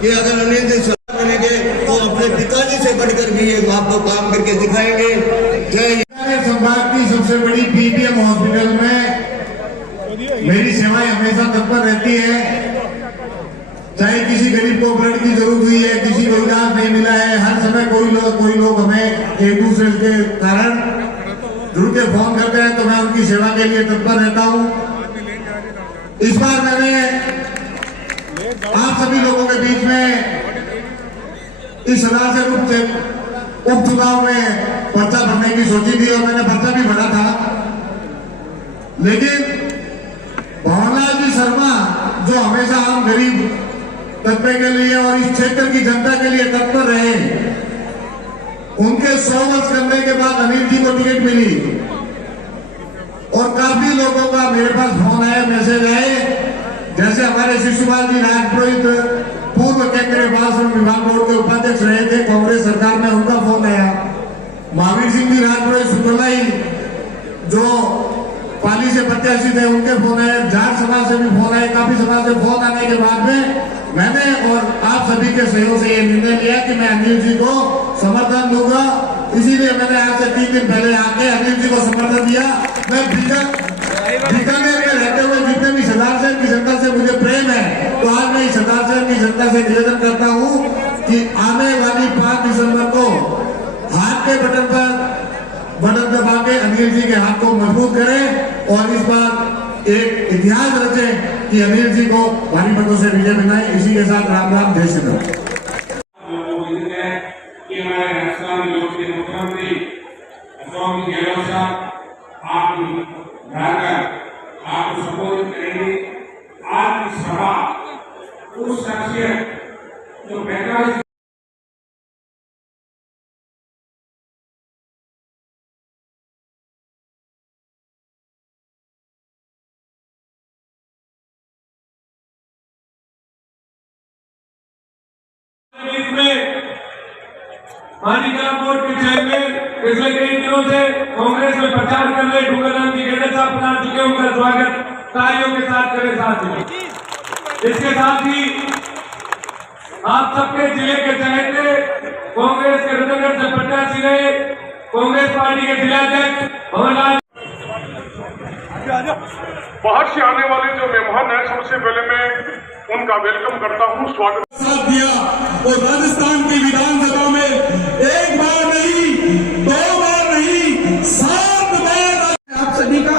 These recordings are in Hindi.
कि अगर अनिल जी सरकार बनेंगे तो अपने पिताजी से बढ़कर भी ये आपको काम करके दिखाएंगे। जय संभाग की सबसे बड़ी पीबीएम हॉस्पिटल में मेरी सेवाएं हमेशा तत्पर रहती है। चाहे किसी गरीब को ब्लड की जरूरत हुई है, किसी को इलाज नहीं मिला है, हर समय कोई लोग हमें एक दूसरे के कारण जुड़ के फोन करते हैं, तो मैं उनकी सेवा के लिए तत्पर रहता हूं। इस बार मैंने आप सभी लोगों के बीच में इस सदस्य उपचुनाव में पर्चा भरने की सोची थी और मैंने पर्चा भी भरा था, लेकिन भवनलाल जी शर्मा जो हमेशा आम गरीब तबके के लिए और इस क्षेत्र की जनता के लिए तत्पर रहे, उनके 100 वर्ष करने के बाद अनिल जी को टिकट मिली और काफी लोगों का मेरे पास फोन आया, मैसेज आए। जैसे हमारे शिशुपाल जी राजपुरोहित पूर्व केंद्रीय बाल श्रम विभाग बोर्ड के उपाध्यक्ष रहे थे कांग्रेस सरकार में, उनका फोन आया। महावीर सिंह जी राजपुरोहित सुटोलाई जो पाली से प्रत्याशी थे, उनके फोन आए। जाट समाज से भी फोन आए। काफी समाज से फोन आने के बाद में मैंने और आप सभी के सहयोग से ये निर्णय लिया कि मैं अनिल जी को समर्थन दूंगा। इसीलिए मैंने आज से 3 दिन पहले आके अनिल जी को समर्थन दिया। मैं बीकानेर में रहते हुए जितने भी सरदार शहर की जनता से मुझे प्रेम है, तो आज मैं इस सरदार शहर की जनता से निवेदन करता हूँ कि आने वाली 5 दिसंबर को हाथ के बटन दबा के अनिल जी के हाथ को मजबूत करें और इस बार एक इतिहास रचे कि अनिल जी को भारी मतों से विजय बनाए। इसी के साथ राम राम, जय श्री राम। हमारे राजस्थान के मुख्यमंत्री अशोक गहलोत साहब आपको संबोधित करेंगे। आज की सभा उस शख्सियत जो 45 मानिका बोर्ड के चेयरमैन पिछले कई दिनों से कांग्रेस में प्रचार कर रहे ढूंढराम जी गेड़े साहब पधार चुके, उनका स्वागत तालियों के साथ करें। साथ ही इसके साथ ही आप सबके जिले के चहेते कांग्रेस के रतनगढ़ से प्रत्याशी रहे कांग्रेस पार्टी के जिलाध्यक्ष भवनलाल बाहर से आने वाले जो मेहमान हैं, सबसे पहले मैं उनका वेलकम करता हूं, स्वागत साथ दिया। और राजस्थान की विधानसभा में एक बार नहीं, 2 बार नहीं, 7 बार आप सभी का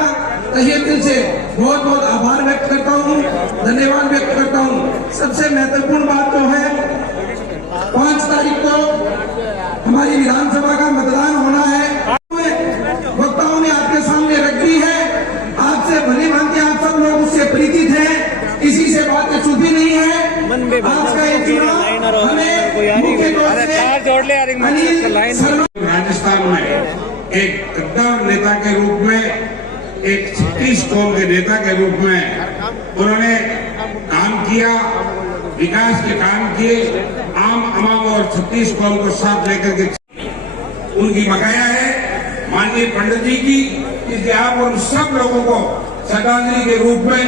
तहे दिल से बहुत बहुत आभार व्यक्त करता हूँ, धन्यवाद व्यक्त करता हूँ। सबसे महत्वपूर्ण बात तो है 5 तारीख को हमारी विधानसभा का मतदान होना है। वक्ताओं ने आपके सामने रख दी है, आपसे भली भांति आप सब लोग उससे परिचित हैं, किसी से बातें छुपी नहीं है। आज का ये चुनाव हमें मुख्य तौर से राजस्थान में एक गद्दार नेता के रूप में, एक 36 कौम के नेता के रूप में उन्होंने काम किया, विकास के काम किए, आम अवाम और 36 कौम को साथ लेकर के उनकी बकाया है माननीय पंडित जी की। इसलिए आप उन सब लोगों को श्रद्धांजलि के रूप में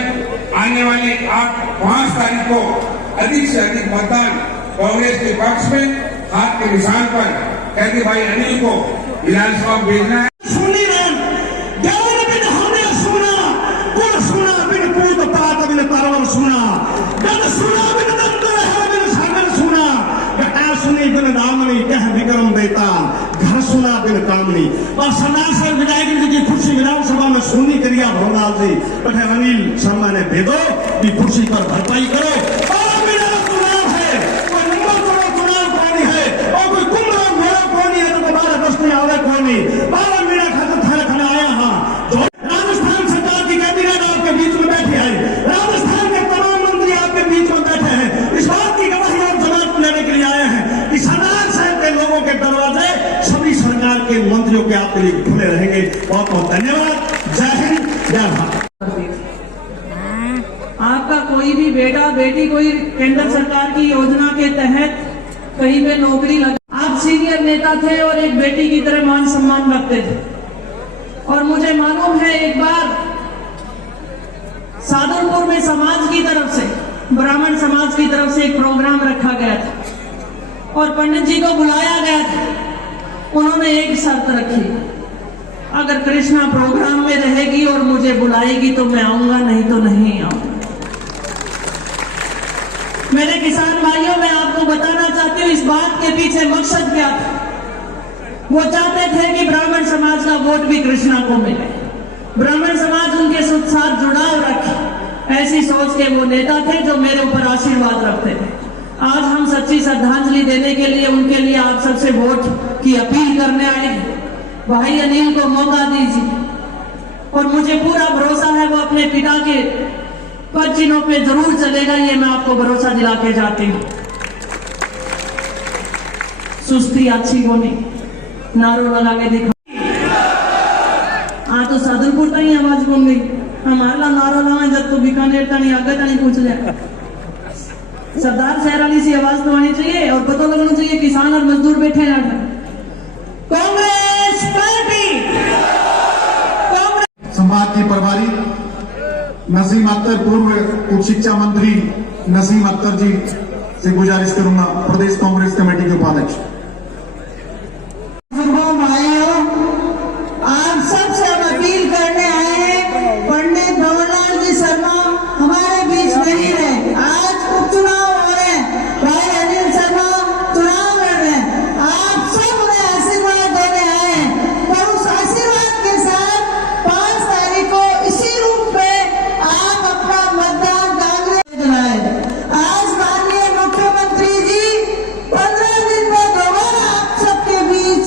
आने वाली 5 तारीख को अधिक से अधिक मतदान कांग्रेस के पक्ष में हाथ के निशान पर कहते भाई अनिल को विधानसभा भेजना है। विक्रम देता घर सुना बिन कामनी और सरदार साहब विधायक जी की कुर्सी विधानसभा में सुनी करिया भवनलाल जी बटे अनिल शर्मा ने भेदो कि कुर्सी पर भरपाई करो। चुनाव है, कोई नंबर चुनाव कौन है और कोई कुंभ मेरा कौन है, तो 12 अगस्त में आवे कौन है 12 मीना खाते थाने खाने आया। हाँ, राजस्थान सरकार की कैबिनेट आपके बीच में बैठी है, राजस्थान के तमाम मंत्री आपके बीच में बैठे हैं, इस बात की गवाही और जवाब लेने के लिए आए हैं कि सरदार साहब के लोगों के दरवाजे सभी सरकार के मंत्रियों के आपके लिए खुले रहेंगे। बहुत बहुत धन्यवाद। जय हिंद, जय भारत। आपका कोई भी बेटा बेटी कोई केंद्र सरकार की योजना के तहत कहीं पे नौकरी लगा, आप सीनियर नेता थे और एक बेटी की तरह मान सम्मान रखते थे। और मुझे मालूम है एक बार सादुलपुर में समाज की तरफ से ब्राह्मण समाज की तरफ से एक प्रोग्राम रखा गया था और पंडित जी को बुलाया गया था। उन्होंने एक शर्त रखी, अगर कृष्णा प्रोग्राम में रहेगी और मुझे बुलाएगी तो मैं आऊंगा, नहीं तो नहीं आऊंगा। मेरे किसान भाइयों, मैं आपको बताना चाहती हूँ इस बात के पीछे मकसद क्या था। वो चाहते थे कि ब्राह्मण समाज का वोट भी कृष्णा को मिले, ब्राह्मण समाज उनके साथ जुड़ाव रखे। ऐसी सोच के वो नेता थे जो मेरे ऊपर आशीर्वाद रखते थे। आज हम सच्ची श्रद्धांजलि देने के लिए उनके लिए आप सबसे वोट की अपील करने आए हैं। भाई अनिल को मौका दीजिए और मुझे पूरा भरोसा है वो अपने पिता के पद चिन्हों पे जरूर चलेगा, ये मैं आपको भरोसा दिला के जाती हूँ। सुस्ती अच्छी होनी, नारो लगा के दिखा। हाँ तो सादुलपुर तक आवाज बन गई, हमारा नारो लावे जब तो बीकानेर तनी आगे तनी पूछ जाए। सरदार शहर वाली सी आवाज तो आनी चाहिए और पता लगना चाहिए किसान और मजदूर बैठे ना। कांग्रेस पार्टी, संवाद की प्रभारी नसीम अख्तर, पूर्व उच्च शिक्षा मंत्री नसीम अख्तर जी से गुजारिश करूंगा, प्रदेश कांग्रेस कमेटी के उपाध्यक्ष। आप सबसे हम अपील करने आए हैं, पंडित भंवरलाल जी शर्मा हमारे बीच नहीं रहे। आज उपचुनाव हो रहे हैं, भाई अनिल शर्मा चुनाव लड़ रहे हैं। आप सब उन्हें आशीर्वाद देने आए हैं, पर उस आशीर्वाद के साथ 5 तारीख को इसी रूप में आप अपना मतदान कांग्रेस दिलाए। आज माननीय मुख्यमंत्री जी 15 दिन में दोबारा आप सबके बीच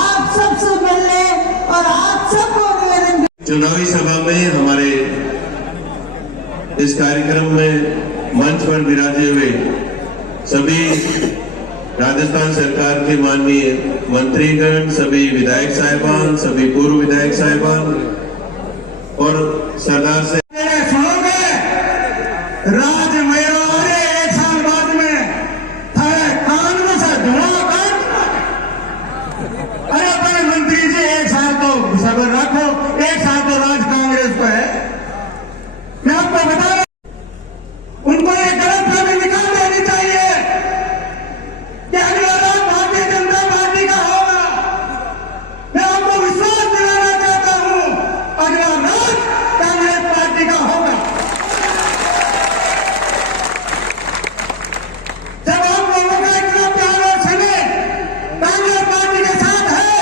आप सबसे मिलने और आप सबको निवेदन। चुनावी सभा में हमारे इस कार्यक्रम में मंच पर विराजे हुए सभी राजस्थान सरकार के माननीय मंत्रीगण, सभी विधायक साहिबान, सभी पूर्व विधायक साहिबान और सरदार से राज मेरा अरे 1 साल बाद में थारे कान में से धुआं कर। अरे अपने मंत्री जी 1 साल तो सब्र रखो, 1 साल तो राज कांग्रेस को है। मैं आपको बता रहा हूं, उनको ये गलतफहमी निकाल देनी चाहिए कि अगला राज भारतीय जनता पार्टी का होगा। मैं आपको विश्वास दिलाना चाहता हूं, अगला राज कांग्रेस पार्टी का होगा। जब आप लोगों का इतना प्यार और स्नेह कांग्रेस पार्टी के साथ है,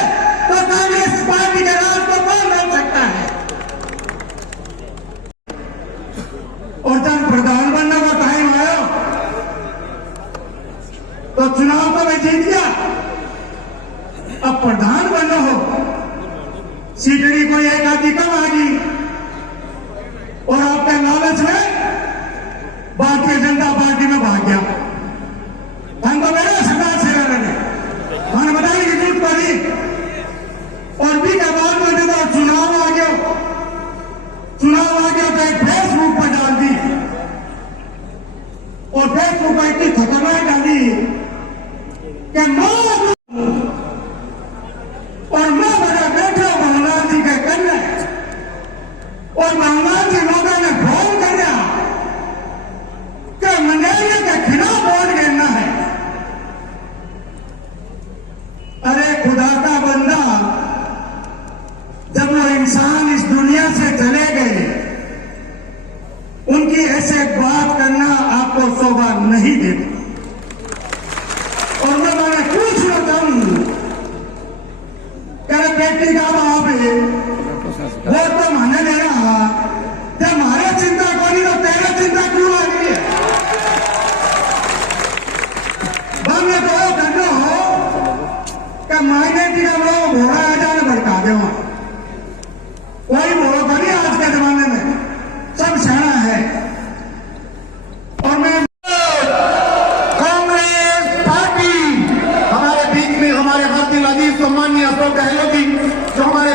तो कांग्रेस पार्टी के राज को कौन रोक सकता है? और जब प्रधान बनने का टाइम आया तो चुनाव तो मैं जीत गया, अब प्रधान बनना हो, सीटड़ी कोई एक आदमी कम आ गई और आपके लालच में भारतीय जनता पार्टी में भाग गया। हमको मेरा सरदार से लड़ने मैंने बताने की जरूरत पड़ी और भी का बात बोलते तो चुनाव आ गया तो एक फेसबुक पर डाल दी और फेसबुक पर इतनी खतरनाक डाली कि मैं बड़ा बैठा भंवरलाल जी के करने और भंवरलाल जी लोगों ने फोन कर दिया कि मलेरिया के खिलाफ वोट गिरना है। अरे खुदा का बंदा, जब वो इंसान इस दुनिया से चले गए, उनकी ऐसे बात करना आपको शोभा नहीं देता। और मैं पूछ लेता हूं, क्या बेटी का बाप है वो तो माने लेना, जब हमारे चिंता को नहीं तो तेरे चिंता क्यों आ गई है? मैं तो वो करना हो कि मायने की का वो घोड़ा आ जाने भड़का दे। वहां कोई घोड़ा तो नहीं आज के जमाने में, सब सियाना है। और मैं कांग्रेस पार्टी हमारे बीच में हमारे हाथी अजीज सम्मानीय अशोक गहलोत जी जो हमारे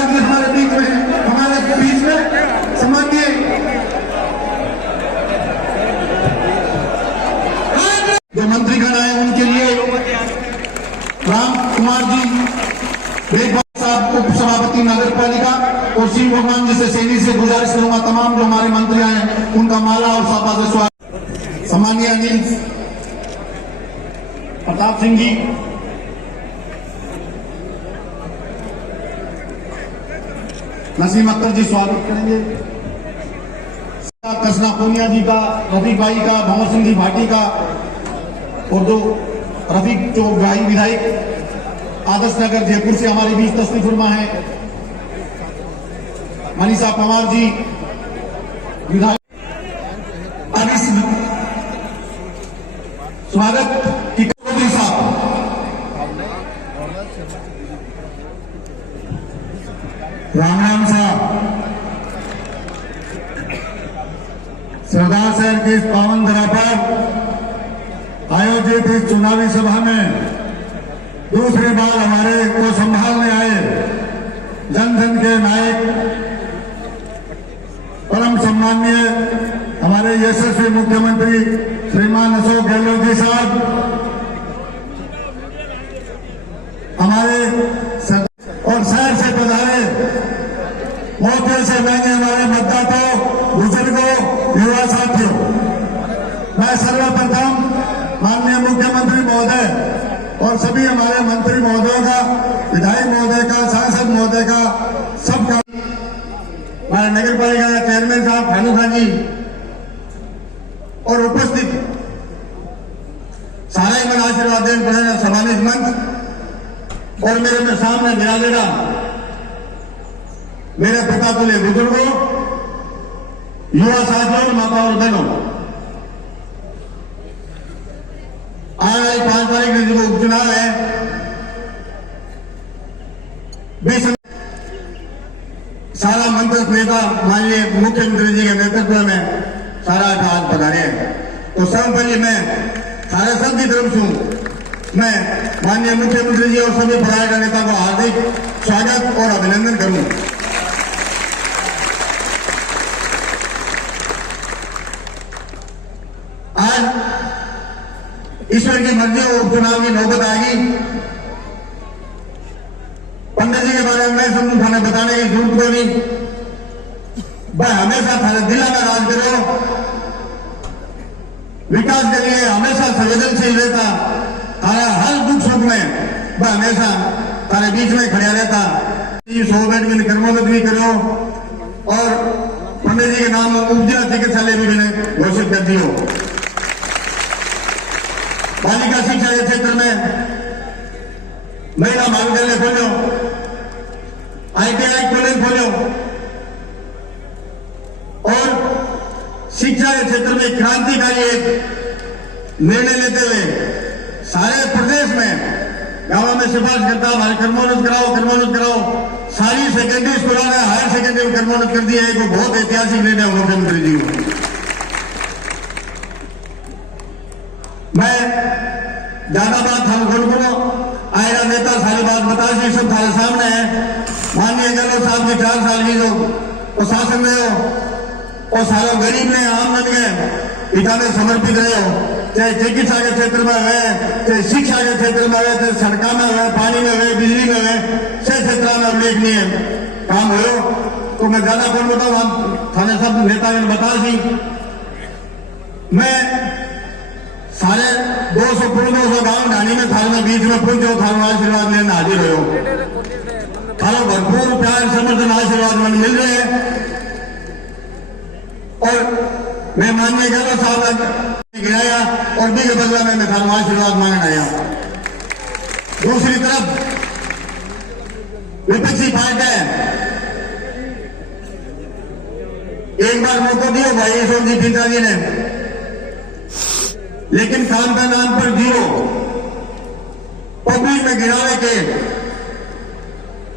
केजरीवाल जी हमारे बीच में सम्मानीय जो मंत्रीगण आए उनके लिए राम कुमार जी मेघवाल साहब उप सभापति नगर पालिका और शिव भगवान जी से सैनी से गुजारिश करूंगा तमाम जो हमारे मंत्री आए उनका माला और साफा से स्वागत। सम्मानीय अनिल प्रताप सिंह जी, नसीम अख्तर जी स्वागत करेंगे। कृष्णा पूनिया जी का, रफीक भाई का, भंवर सिंह जी भाटी का और जो रफीक जो भाई विधायक आदर्श नगर जयपुर से हमारे बीच तशरीफ फरमा है, मनीषा पवार जी विधायक, स्वागत की साहब, राम साहब, सरदार शहर की इस पावन धरा पर आयोजित इस चुनावी सभा में दूसरी बार हमारे को संभालने आए जन जन के नायक परम सम्माननीय हमारे यशस्वी मुख्यमंत्री श्रीमान अशोक गहलोत जी साहब, हमारे और शहर से पधारे मोटे से महंगे हमारे मतदाताओं, बुजुर्गों, युवा साथियों, मैं सर्वप्रथम माननीय मुख्यमंत्री महोदय और सभी हमारे मंत्री महोदयों का, विधायक महोदय का, सांसद महोदय का, सबका, हमारे नगर पालिका के चेयरमैन साहब खानू खान जी और उपस्थित सारा ही मन आशीर्वाद देने पड़े सम्मानित मंच और मेरे में सामने विराजेगा मेरे पिता तुल्य बुजुर्गों, युवा साथियों, माता और बहनों, आने वाली 5 तारीख को जो उपचुनाव है, सारा मंत्र नेता माननीय मुख्यमंत्री जी के नेतृत्व में सारा आज पधारे हैं। तो सर्वपल्ली मैं सारे सबकी तरफ से मैं माननीय मुख्यमंत्री जी और सभी पधारे नेता को हार्दिक स्वागत और अभिनंदन करूं। आज ईश्वर की मर्जी और उपचुनाव की नौबत आएगी। पंडित जी के बारे में मैं समझू थाने बताने की जरूरत को नहीं, भाई हमेशा थाने दिला में राज करो, विकास के लिए हमेशा संवेदनशील रहता, थाने हर दुख सुख में भाई हमेशा थाने बीच में खड़ा रहता। 100 बेड में कर्मोन्नत भी करो और पंडित जी के नाम उपजिला चिकित्सालय भी मैंने घोषित कर दियो। बालिका शिक्षा के क्षेत्र में महिला महाविद्यालय खोलो, ITI कॉलेज खोलो और शिक्षा के क्षेत्र में क्रांतिकारी एक निर्णय लेते हुए सारे प्रदेश में गांवों में सिफारिश करता हमारे कर्मोन्नत कराओ। सारी सेकेंडरी स्कूलों ने हायर सेकेंडरी में कर्मोन्नत कर दिया है। वो बहुत ऐतिहासिक निर्णय मुख्यमंत्री जी। मैं ज्यादा बात हम बोलो आएगा नेता सारी बात बता दी, सब थारे सामने है। माननीय गहलोत साहब की 4 साल की जो शासन रहे हो और सारे गरीब ने आम बन गए पिता में समर्पित रहे हो, चाहे चिकित्सा के क्षेत्र में हुए, चाहे शिक्षा के क्षेत्र में हुए, चाहे सड़क में हुए, पानी में हुए, बिजली में हुए, से क्षेत्र में उल्लेखनीय काम हो। तो मैं ज्यादा कौन बताऊं, हम थाने सब नेता ने बता दी। मैं सारे 200 गांव ढानी में थाल में बीच में पहुंचो, थाल आशीर्वाद लेने हाजिर हो। थालो भरपूर प्यार समर्थन आशीर्वाद मन मिल रहे हैं और मैं माननीय गहलोत साहब गिराया और भी के बदला में मैं थालो आशीर्वाद मांगने आया। दूसरी तरफ विपक्षी पार्टी एक बार मौका दिया भाई यशवंत जी पिताजी ने, लेकिन काम का नाम पर जीरो पब्लिक में गिरावे के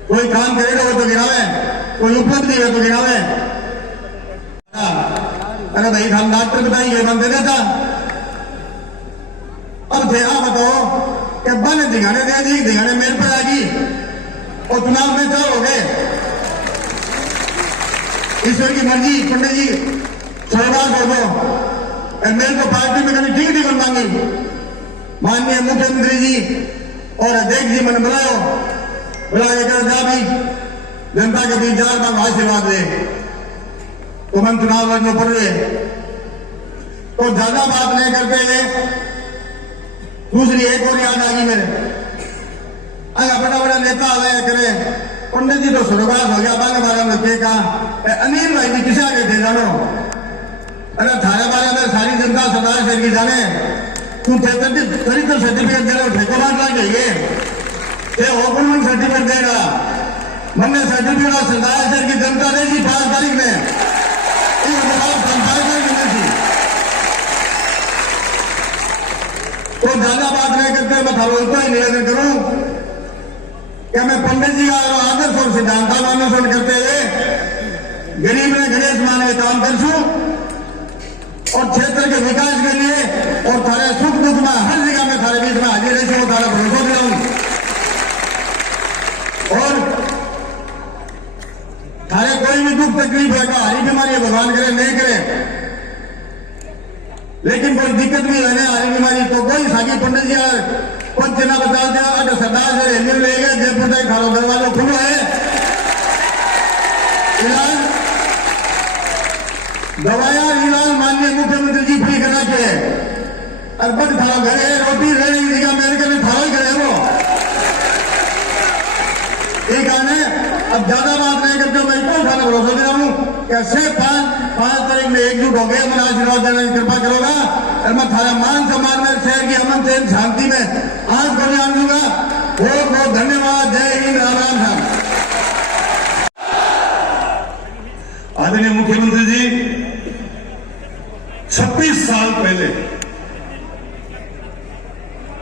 कोई काम करेगा वो तो गिरावे, कोई उपलब्धि है तो गिरावे। अरे भाई हम डॉक्टर बताइए बंद देता था, अब थे आप बताओ कि बन दिखाने दे दी, दिखाने मेरे पर आ गई और चुनाव में क्या हो गए। ईश्वर की मर्जी पंडित जी सोमवार कर दो। मेरे को पार्टी में कभी ठीक नहीं मांगी। माननीय मुख्यमंत्री जी और अध्यक्ष जी मैंने बुलाओ, बुला के जा भी जनता के बीच जार मांग आशीर्वाद दे तो मन चुनाव लड़ने पड़ रहे। तो ज्यादा बात नहीं करते हुए दूसरी एक और याद आ गई मेरे। अगर बड़ा बड़ा नेता आया करे पंडित जी तो स्वर्गवास हो गया बारे बारे में के कहा अनिल भाई जी किसे आगे थे जानो। अरे थाने बारे में सारी जनता सरदार शहर की जाने तू चरित्र सर्टिफिकेट दे रहे ठेकेदार ला जाइए ओपन सर्टिफिकेट देगा। मैंने सर्टिफिकेट सरदार शहर की जनता दी थी 5 तारीख में तो ज्यादा बात नहीं करते मैं थारों ही निवेदन करूं क्या मैं पंडित जी का आदर्श और सिद्धांत अनुसरण करते हुए गरीब ने गणेश मान के काम करसूं और क्षेत्र के विकास के लिए और थारे सुख दुख में हर जगह में थारे बीच में हाजिर रही थारा भरोसा दिलाऊं और थारे कोई भी दुख तकलीफ है हरी बीमारी भगवान करे नहीं करे लेकिन कोई दिक्कत भी है हरी बीमारी तो कोई सागी पंडित जी कुछ जना बता दिया अगर सरदार से हिंदी ले गए जयपुर तक खालो दरवाजा खुला है इलाज दवाया इलाज माननीय मुख्यमंत्री जी फ्री करना चाहिए। अरबन खाओ घरे रोटी रहने की जगह अमेरिका में खाओ ही करे वो एक आने अब ज्यादा बात नहीं करते मैं तो खाना भरोसा दे रहा हूँ कैसे 5 तारीख में एकजुट हो गए मैं आशीर्वाद देने की कृपा करूंगा और मैं थारा मान सम्मान में शहर की अमन चैन शांति में आज को ध्यान दूंगा। बहुत बहुत धन्यवाद। जय हिंद राम राम साहब। आदरणीय मुख्यमंत्री जी 26 साल पहले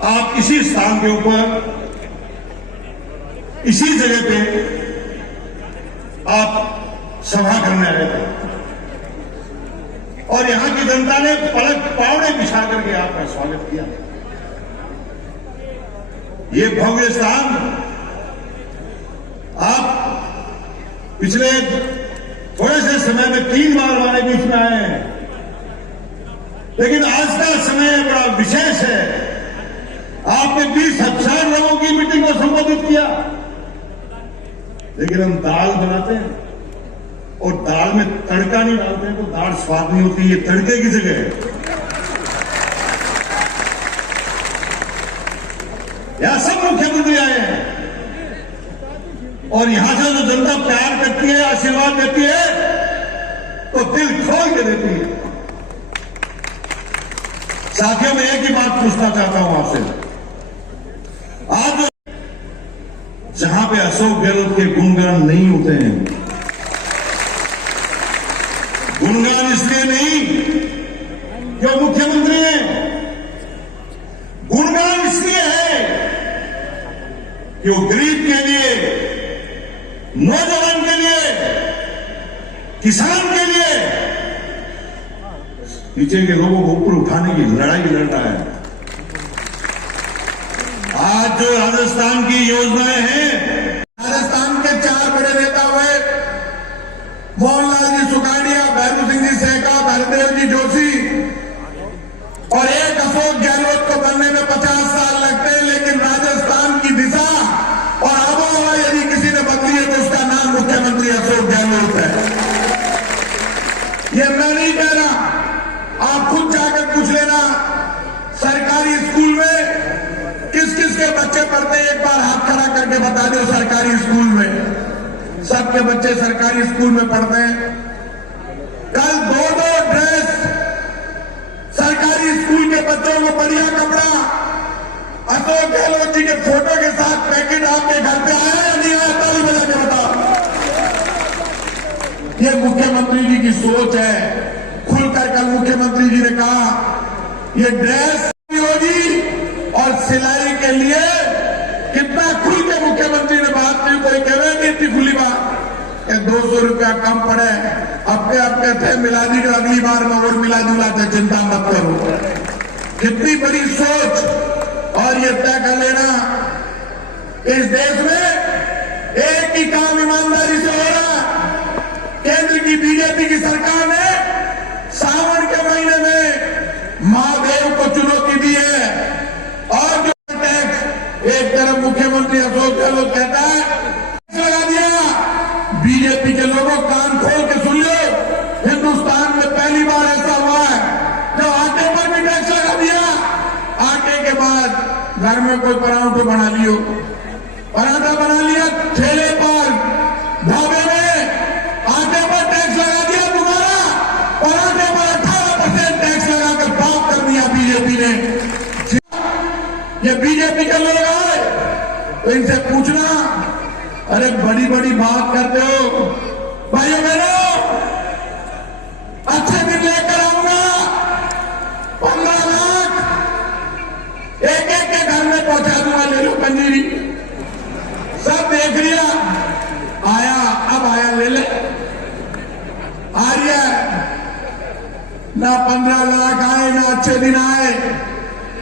आप इसी स्थान के ऊपर इसी जगह पे आप सभा करने आए थे और यहां की जनता ने पलक पावड़े बिछा करके आपका स्वागत किया। ये भव्य स्थान आप पिछले थोड़े से समय में 3 बार हमारे बीच में आए हैं लेकिन आज का समय बड़ा विशेष है। आपने 20,000 लोगों की मीटिंग को संबोधित किया लेकिन हम दाल बनाते हैं और दाल में तड़का नहीं डालते हैं तो दाल स्वाद नहीं होती। ये तड़के की जगह है। यहां सब मुख्यमंत्री आए हैं और यहां से जो जनता प्यार करती है आशीर्वाद देती है तो दिल खोल के देती है। साथियों मैं एक ही बात पूछना चाहता हूं आपसे। आज जहां पे अशोक गहलोत के गुणगान नहीं होते हैं, गुणगान इसलिए नहीं क्यों मुख्यमंत्री हैं, गुणगान इसलिए है कि वो गरीब के लिए, नौजवान के लिए, किसान के लिए नीचे के लोगों को ऊपर उठाने की लड़ाई लड़ रहा है। आज जो राजस्थान की योजनाएं हैं, राजस्थान के 4 बड़े नेता हुए मोहनलाल जी सुखाड़िया, भैरू सिंह जी सेका, भरदेव जी जोशी और एक अशोक गहलोत को बनने में 50 साल लगते हैं लेकिन राजस्थान की दिशा और आबोहवा यदि किसी ने बदली है तो उसका नाम मुख्यमंत्री अशोक गहलोत है। ये मैं नहीं कह रहा, आप खुद जाकर पूछ लेना सरकारी स्कूल में किस किस के बच्चे पढ़ते हैं, एक बार हाथ खड़ा करके बता दो। सरकारी स्कूल में सबके बच्चे सरकारी स्कूल में पढ़ते हैं। कल 2 ड्रेस सरकारी स्कूल के बच्चों को बढ़िया कपड़ा अशोक गहलोत जी के फोटो के साथ पैकेट आपके घर पे आया या नहीं आया? ताली बजा के बताओ। ये मुख्यमंत्री जी की सोच है। खुलकर कल मुख्यमंत्री जी ने कहा ये ड्रेस होगी और सिलाई के लिए कितना खुल के मुख्यमंत्री ने बात की। कोई कह रहे नहीं इतनी खुली बात 200 रुपया कम पड़े अपने थे मिला दी जो अगली बार में और मिला जुलाते, चिंता मत करो। कितनी बड़ी सोच और ये तय कर लेना इस देश में एक ही काम ईमानदारी से हो रहा। केंद्र की बीजेपी की सरकार ने सावन के महीने में महादेव को चुनौती दी है। और जो टैक्स एक तरफ मुख्यमंत्री अशोक गहलोत कहता है लगा दिया, बीजेपी के लोगों कान खोल के सुन लो, हिंदुस्तान में पहली बार ऐसा हुआ है जब आटे पर भी टैक्स लगा दिया। आटे के बाद घर में कोई पराठा बना लियो, पराठा बना लिया ठेले पर ढाबे में, आटे पर टैक्स लगा दिया तुम्हारा, पराठे पर 18% टैक्स लगाकर पाप कर दिया बीजेपी ने। ये बीजेपी के लोग आए तो इनसे पूछना, अरे बड़ी बड़ी बात करते हो भाइयों बहनों, अच्छे दिन लेकर आऊंगा, 15 लाख एक एक के घर में पहुंचा दूंगा, ले लो पंजीरी। सब देख लिया, आया अब आया ले ले, आ रही है ना 15 लाख आए ना अच्छे दिन आए।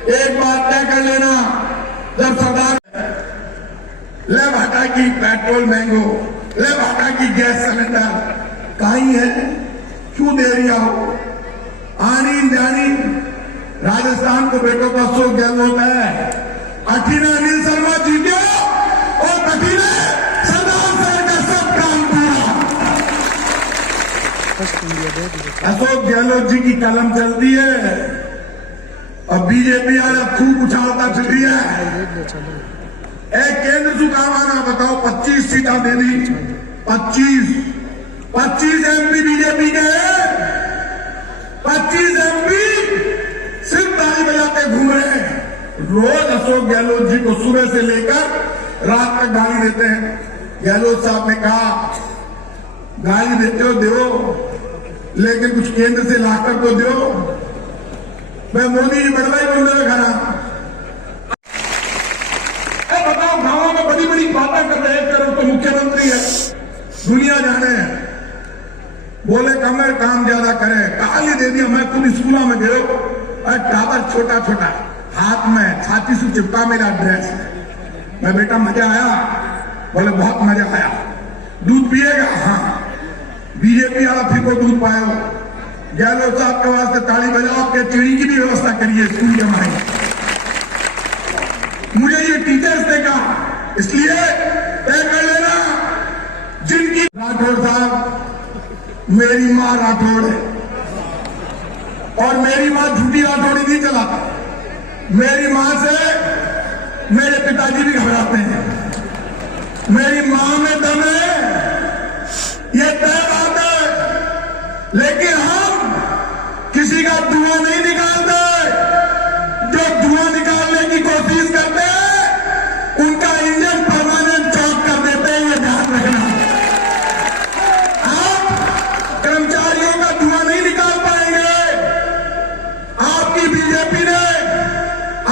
एक बात तय कर लेना, जब सरदार ले भाटा की पेट्रोल महंगो, ले भाटा की गैस सिलेंडर कहीं है, क्यों दे रही हो? आनी जानी राजस्थान को बेटों का अशोक गहलोत है, अठीने अनिल शर्मा जीते और कठिने सरदार सर का सब काम पूरा। अशोक गहलोत जी की कलम चलती है और बीजेपी आज खूब उछालता चल रही है। एक केंद्र सरकार आना बताओ, 25 सीटें दे दी, 25 एमपी बीजेपी के, 25 एमपी सिर्फ ताली बजाते घूम रहे हैं। रोज अशोक गहलोत जी को सुबह से लेकर रात तक गाली देते हैं। गहलोत साहब ने कहा, गाली देते हो दो, लेकिन कुछ केंद्र से लाकर तो दो। मैं मोदी जी बड़वाई बोलने में खड़ा, बताओ गांवों में बड़ी बड़ी बातें कर रहे हैं, करो तो मुख्यमंत्री है, दुनिया जाने है, बोले कमर काम ज्यादा करे, गाली दे दिया। मैं खुद स्कूलों में गए और टावर छोटा छोटा हाथ में छाती से चिपका मेरा ड्रेस, मैं बेटा मजा आया? बोले बहुत मजा आया। दूध पिएगा? हाँ। बीजेपी वाला फिर को दूध पाए। गहलोत साहब के वास्ते ताली बजाओ के चिड़ी की भी व्यवस्था करिए स्कूल के माए। मुझे ये टीचर्स ने कहा, इसलिए तय कर लेना, जिनकी राठौड़ साहब मेरी मां राठौड़ है और मेरी मां झूठी राठौड़ी नहीं चलाता। मेरी मां से मेरे पिताजी भी घबराते हैं। मेरी मां में दम है, ये तय बात है। लेकिन हम किसी का धुआं नहीं निकालते। जो धुआं निकालने की कोशिश करते हैं उनका इंजन परमानेंट चौक कर देते हैं, ये ध्यान रखना। आप कर्मचारियों का धुआं नहीं निकाल पाएंगे। आपकी बीजेपी ने,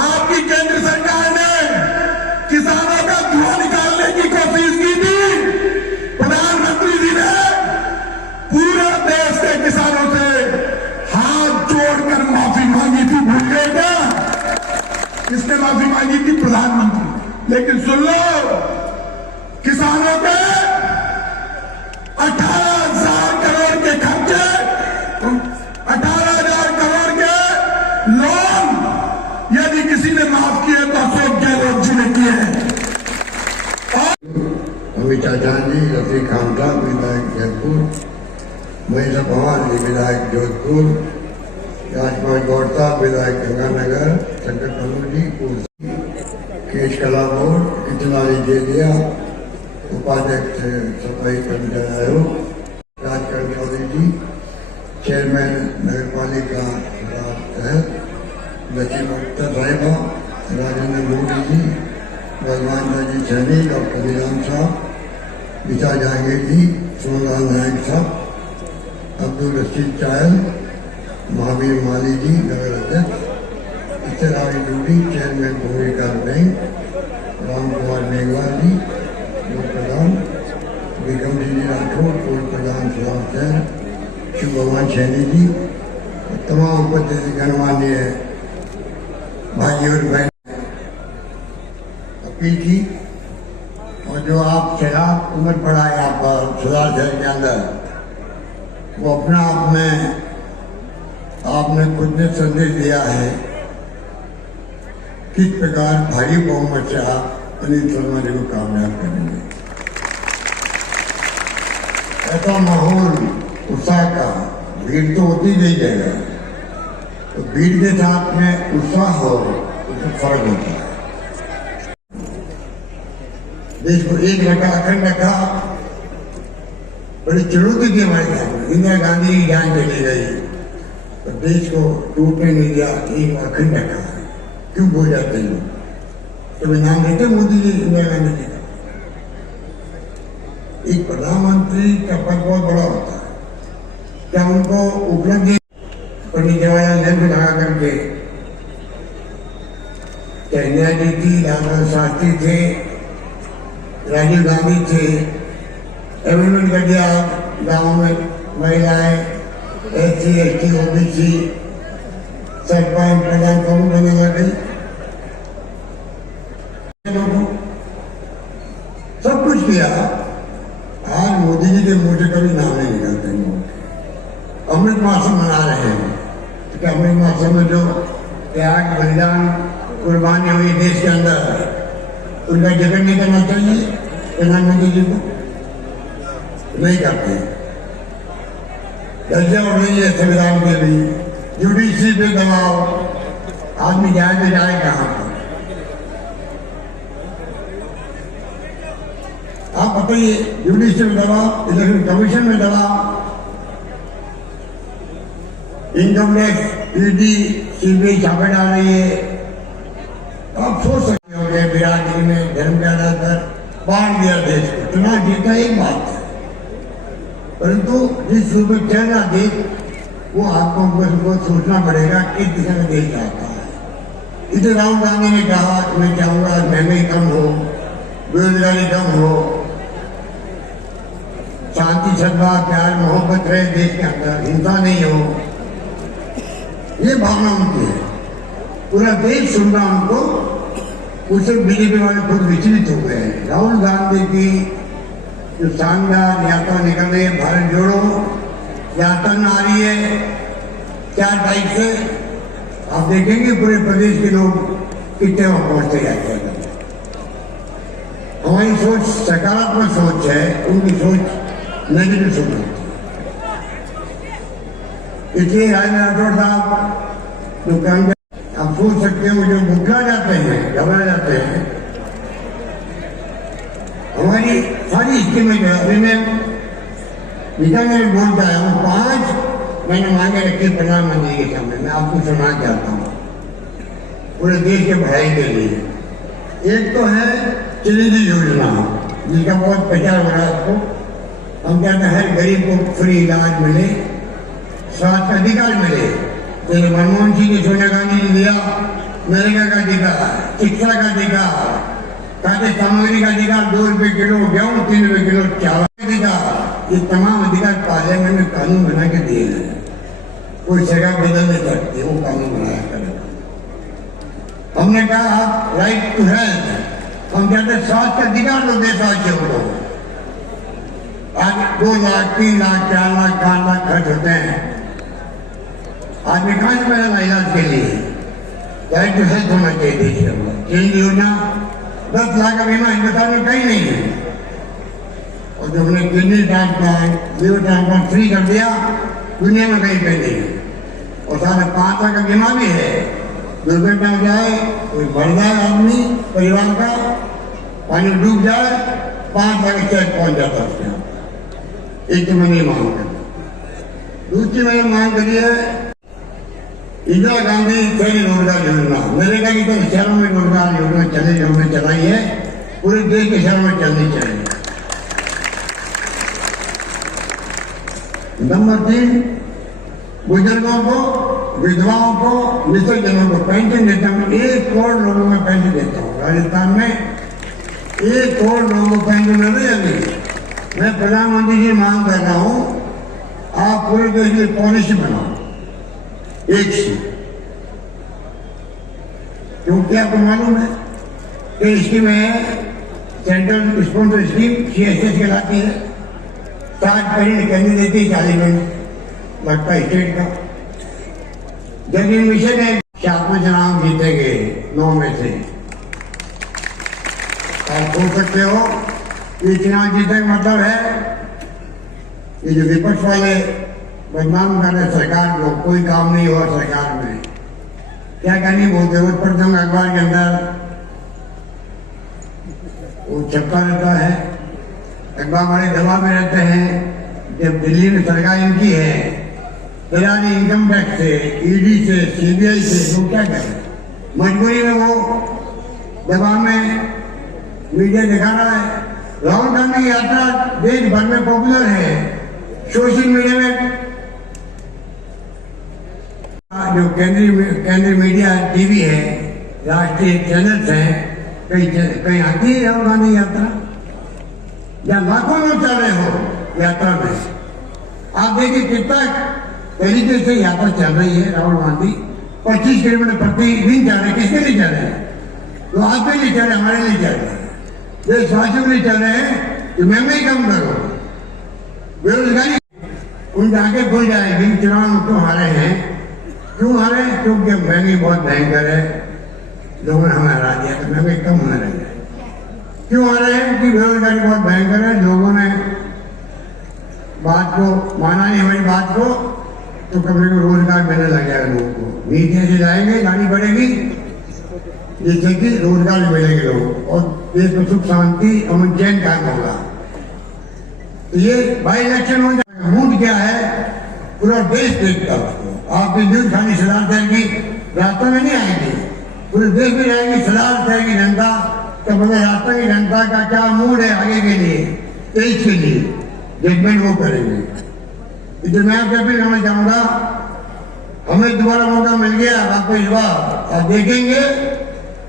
आपकी केंद्र सरकार ने किसानों का धुआं निकालने की कोशिश की थी। प्रधानमंत्री जी ने पूरे देश के किसानों से हाथ जोड़कर माफी मांगी थी, भूल गए क्या? किसने माफी मांगी थी? प्रधानमंत्री। लेकिन सुन लो, किसानों के 18,000 करोड़ के खर्चे, 18,000 करोड़ के लोन यदि किसी ने माफ किए तो अशोक गहलोत जी ने किए हैं। अमिता गांधी, रफीक खान साहब विधायक जयपुर, महिला भवानी विधायक जोधपुर, राजकुमार गौड़ साहब विधायक गंगानगर, शंकर कपूर जी कुर्सी, केश कला बोर्ड, कितनारी जेलिया, उपाध्यक्ष सफाई कर्मचारी आयोग, राजकरण चौधरी जी, चेयरमैन नगर पालिका तहत, लक्ष्मी मुक्ता साहिबा, राजेंद्र मोदी जी, भगवान जी सैनी, डॉक्टर नीलाम साहब, गीता जहांगीर जी, सोनलाल नायक साहब, अब्दुल रशीद चायल, महावीर माली जी नगर अध्यक्ष, इतरारी डूडी चेयरमैन भूमिका बैंक, राम कुमार मेघवाल जी पूर्व प्रधान, विक्रम जी राठौड़ पूर्व प्रधान सुधार शहर, शिव भगवान सैनी जी, तमाम उपस्थित गणमान्य भाई और बहन अपील की। और जो आप शराब उम्र पड़ा है आप सुधार शहर के अंदर, वो अपने आप में आपने खुद ने संदेश दिया है किस प्रकार भारी बहुमत से आप अनिल शर्मा जी को कामयाब करेंगे। ऐसा माहौल उत्साह का, भीड़ तो होती नहीं जाएगा, तो भीड़ के साथ में उत्साह हो उसमें फर्क होता है। देश को एक रखा, अखंड रखा, बड़ी चुनौती थी हमारे सामने। इंदिरा गांधी की जान चली गई तो देश को टूटने नहीं दिया, एक अखंड रखा। क्यों भूल जाते हैं लोग? तो नाम लेते मोदी जी, इंदिरा गांधी जी का। एक प्रधानमंत्री का पद बहुत बड़ा होता है, क्या उनको उपलब्धि पंडित जवाहरलाल नेहरू लगा करके, इंदिरा जी थी, लाल शास्त्री थे, राजीव गांधी थे, एवरेमेंट कर दिया गाँव में महिलाएं, SC, ST, OBC, सरपंच, प्रधान प्रमुख बनने लग गई। सब कुछ किया। आज मोदी जी के मुंह से कभी नाम नहीं निकलते। अमृत महोत्सव मना रहे हैं, क्योंकि अमृत महोत्सव में जो त्याग, बलिदान, कुर्बानी हुई देश के अंदर, उनका जिक्र नहीं करना चाहिए प्रधानमंत्री जी को? नहीं करते। दर्जा उड़ रही है संविधान के भी, जुडिशरी पे दबाव, आदमी जाए तो जाए कहाँ पर? आप बताइए, जुडिशरी में दबाव, इलेक्शन कमीशन में दबाव, इनकम टैक्स, ED, CBI छापे डाल रही है। आप सोच सकते हो कि विराट जी ने धर्म के आधार पर बांट दिया देश को। चुनाव जीता एक बात है, परंतु जिस रूप में चल रहा देश, वो आपको सोचना पड़ेगा किस दिशा में देश जाता है। इसे राहुल गांधी ने कहा, मैं चाहूंगा महंगाई कम हो, बेरोजगारी कम हो, शांति, सद्भाव, प्यार, मोहब्बत रहे देश के अंदर, हिंसा नहीं हो। ये भावना उनकी है। पूरा देश सुन रहा उनको, उससे बीजेपी वाले खुद विचलित हो गए हैं। राहुल गांधी की जो शानदार यात्रा निकल रही है, भारत जोड़ो यात्रा में आ रही है 4 तारीख से, आप देखेंगे पूरे प्रदेश के लोग कितने वहां पहुंचते जाते हैं। हमारी सोच सकारात्मक सोच है, उनकी सोच नेगेटिव सोच है। इसलिए राजेंद्र राठौड़ साहब जो काम, आप सोच सकते हो, जो बुखला जाते हैं, घबरा जाते हैं। हमारी सारी स्कीमें जो अभी मैं बीकानेर में बोलता है, वो 5 मैंने मांगे रखी प्रधानमंत्री के सामने, मैं आपको सुना चाहता हूँ पूरे देश के पढ़ाई के लिए। एक तो है चिरंजीवी योजना, जिसका बहुत प्रचार हो रहा है आपको। हम कहते हैं हर गरीब को फ्री इलाज मिले, स्वास्थ्य का अधिकार मिले। जैसे मनमोहन सिंह ने, सोनिया गांधी ने दिया नरेगा का अधिकार, शिक्षा का अधिकार, खाद्य सामग्री का अधिकार, 2 रुपए किलो गेहूं, 3 रुपए किलो चावल का अधिकार। ये तमाम अधिकार पार्लियामेंट में कानून बना के दिए गए। कोई सरकार बदल नहीं सकती, वो कानून बनाया करेगा। हमने कहा आप राइट टू हेल्थ, हम कहते हैं स्वास्थ्य का अधिकार तो देशवासियों को। आज 2 लाख, 3 लाख, 4 लाख, 5 लाख खर्च होते हैं, आदमी कहाँ से पैदा इलाज के लिए? राइट टू हेल्थ होना चाहिए देश के अंदर। चिरंजीवी योजना 10 लाख का बीमा हिंदुस्तान में कहीं नहीं है। और जो हमने kidney transplant, liver transplant free कर दिया, दुनिया में कहीं पे नहीं है। और साथ में 5 लाख का बीमा भी है। दुर्घटना हो जाए, कोई मर जाए आदमी परिवार का, पानी डूब जाए, 5 लाख चेक पहुंच जाता है उसके यहाँ। एक तो मैंने मांग कर, दूसरी मैंने मांग करी है इंदिरा गांधी शहरी रोजगार योजना। नरेगा की तो शहरों में रोजगार योजना चले, जो हमने चलाई है, पूरे देश के शहरों में चलनी चाहिए। नंबर 3, बुजुर्गों को, विधवाओं को, निश्चितजनों को पेंशन देता हूँ। 1 करोड़ लोगों में पेंशन देता हूँ। राजस्थान में 1 करोड़ लोगों को पेंशन मिल रही है अभी। मैं प्रधानमंत्री जी मांग कर रहा हूँ, आप पूरे देश में पॉलिसी बनाओ एक से। क्योंकि आपको मालूम है कि स्कीम है सेंट्रल स्पॉन्सर स्कीम, CSS कहलाती है। 60 पेरेंट कैंडिडेट देती है, 40 लगता है स्टेट का। जगन मिशन है 7वें चुनाव जीतेंगे 9 में से। आप सोच सकते हो ये चुनाव जीतने का मतलब है ये जो विपक्ष वाले बदनाम कर रहे सरकार को, कोई काम नहीं हुआ सरकार में, क्या कहनी बोलते रोज पढ़ता हूँ अखबार के अंदर, वो छपता रहता है, अखबार वाले दबाव में रहते हैं। जब दिल्ली में सरकार इनकी है, फिलहाल इनकम टैक्स से, ईडी से, सीबीआई से, तो क्या करें, मजबूरी में वो दबाव में मीडिया दिखा रहा है। राहुल गांधी की यात्रा देश भर में पॉपुलर है, सोशल मीडिया में जो केंद्रीय मीडिया टीवी है, राष्ट्रीय चैनल्स हैं, कहीं आती है राहुल गांधी यात्रा, या लाखों लोग चल रहे हो यात्रा में। आप देखिए कितना तरीके से यात्रा चल रही है राहुल गांधी, 25 किलोमीटर प्रति दिन चल रहे, किसके लिए चल रहे हैं? तो आप भी नहीं चल रहे, हमारे लिए चल रहे हैं, देशवासियों के लिए चल रहे हैं कि महंगाई कम करो, बेरोजगारी उनके आगे भूल जाएगी। चुनाव क्यों हारे हैं? क्यों हारे? क्योंकि महंगाई बहुत भयंकर है, लोगों ने हमें हरा दिया तो महंगाई कम होने लग जाए। क्यों हारे हैं? कि बेरोजगारी बहुत भयंकर है, लोगों ने बात को माना नहीं, हमारी बात को, तो कभी को रोजगार मिलने लग जाएगा लोगों को। नीचे से जाएंगे, गाड़ी बढ़ेगी, जिससे कि रोजगार भी मिलेंगे लोगों को और देश में सुख शांति अमन चैन कायम होगा। तो ये बाई इलेक्शन हो जाएगा। मूड क्या है पूरा देश देखता है उसको। आपकी न्यूज खाली सरदार साहब की रास्तों में नहीं आएगी, पूरे देश में रहेगी सरदार साहब की जनता। तो मतलब रास्ता की जनता का क्या मूड है आगे के लिए, देश के लिए जजमेंट वो करेंगे। इसलिए मैं आपसे अपील करना चाहूंगा, हमें दोबारा मौका मिल गया आपको इस बार, आप देखेंगे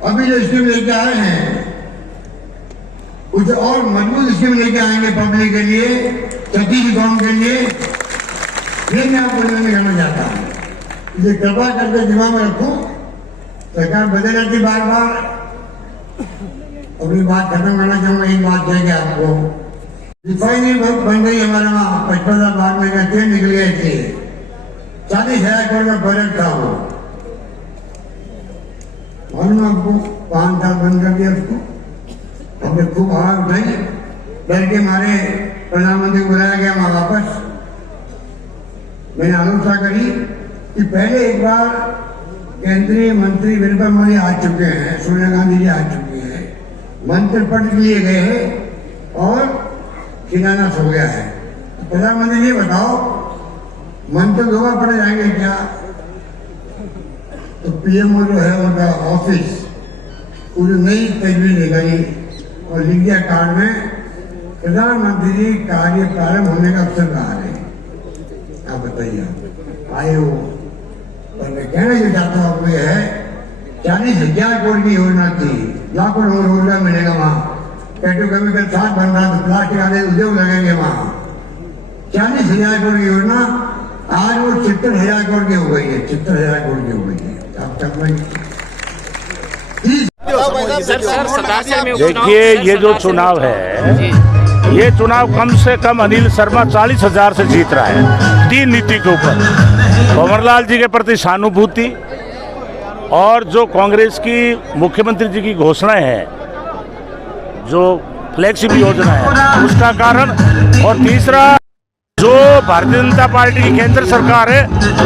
अभी जो स्कीम लेके आए हैं कुछ और मजबूत स्कीम लेके आएंगे पब्लिक के लिए, छत्तीस गांव के लिए। ये मैं आपको कहना चाहता हूँ, ये कृपा करके दिमाग में रखो। सरकार बदल जाती बार बार। अपनी बात खत्म करना चाहूंगा, एक बात कह के आपको, रिफाइनरी बन रही हमारे वहाँ 55 बार में तेल निकल गए थे, 40,000 करोड़ का बजट था वो, मालूम आपको 5 साल बंद कर दिया उसको। हमने खूब आवाज उठाई, डर के मारे प्रधानमंत्री को बुलाया गया वहां वापस। मैंने आलोचना करी कि पहले एक बार केंद्रीय मंत्री वीरभद्र मोदी आ चुके हैं, सोनिया गांधी जी आ चुकी है, मंत्री पद लिए गए हैं और शिलान्यास हो गया है। प्रधानमंत्री जी बताओ मंत्री दोबारा पड़ जाएंगे क्या? तो पीएमओ जो है उनका ऑफिस पूरी नई तजवीज निकाली और लिख दिया कार्ड में, प्रधानमंत्री जी कार्य प्रारंभ होने का अवसर कहा है। आप बताइए, आए हो? और मैं कहना जो चाहता हूँ आपको यह है, 40,000 करोड़ की योजना थी, लाखों लोगों को रोजगार मिलेगा वहाँ। पेट्रोकेमिकल 7 बन रहा तो प्लास्टिक आदि उद्योग लगेंगे वहाँ। 40,000 करोड़ की योजना आज वो 70,000 करोड़ की हो गई है, 70,000 करोड़ की हो गई है। आप तक देखिए, ये जो चुनाव है, ये चुनाव कम से कम अनिल शर्मा 40,000 से जीत रहा है 3 नीति के ऊपर। भंवरलाल जी के प्रति सहानुभूति और जो कांग्रेस की मुख्यमंत्री जी की घोषणाएं हैं, जो फ्लैगशिप योजना है उसका कारण, और तीसरा जो भारतीय जनता पार्टी की केंद्र सरकार है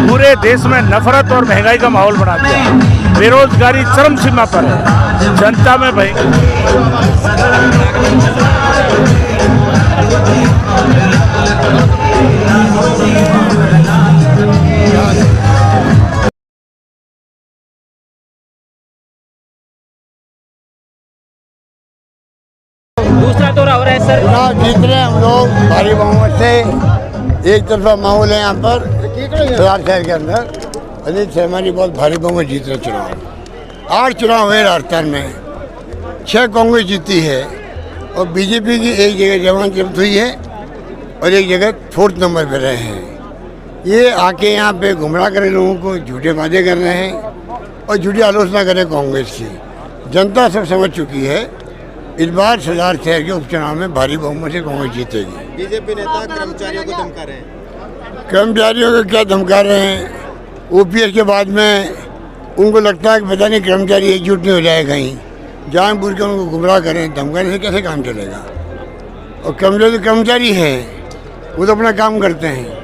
पूरे देश में नफरत और महंगाई का माहौल बना दिया, बेरोजगारी चरम सीमा पर है, जनता में भाई दूसरा दौरा हो रहा है सर। चुनाव जीत रहे हैं हम लोग भारी बहुमत से। एक तरफा माहौल है यहाँ पर सरार शहर के अंदर, अनिल शर्मा जी बहुत भारी बहुमत जीत रहे चुनाव। 8 चुनाव हुए राजस्थान में, 6 कांग्रेस जीती है और बीजेपी की एक जगह जवान जब्त हुई है और एक जगह 4th नंबर पर रहे हैं। ये आके यहाँ पे गुमराह करे लोगों को, झूठे वादे कर रहे हैं और झूठी आलोचना कर रहे हैं कांग्रेस की। जनता सब समझ चुकी है, इस बार सरदार शहर के उपचुनाव में भारी बहुमत से कांग्रेस जीतेगी। बीजेपी नेता कर्मचारियों को धमका रहे हैं। कर्मचारियों को क्या धमका रहे हैं। ओपीएस के बाद में उनको लगता है कि पता नहीं कर्मचारी एकजुट नहीं हो जाए कहीं, जानबूझ के उनको गुमराह करें। धमकाने से कैसे काम चलेगा। और कर्मचारी तो कर्मचारी है, वो तो अपना काम करते हैं।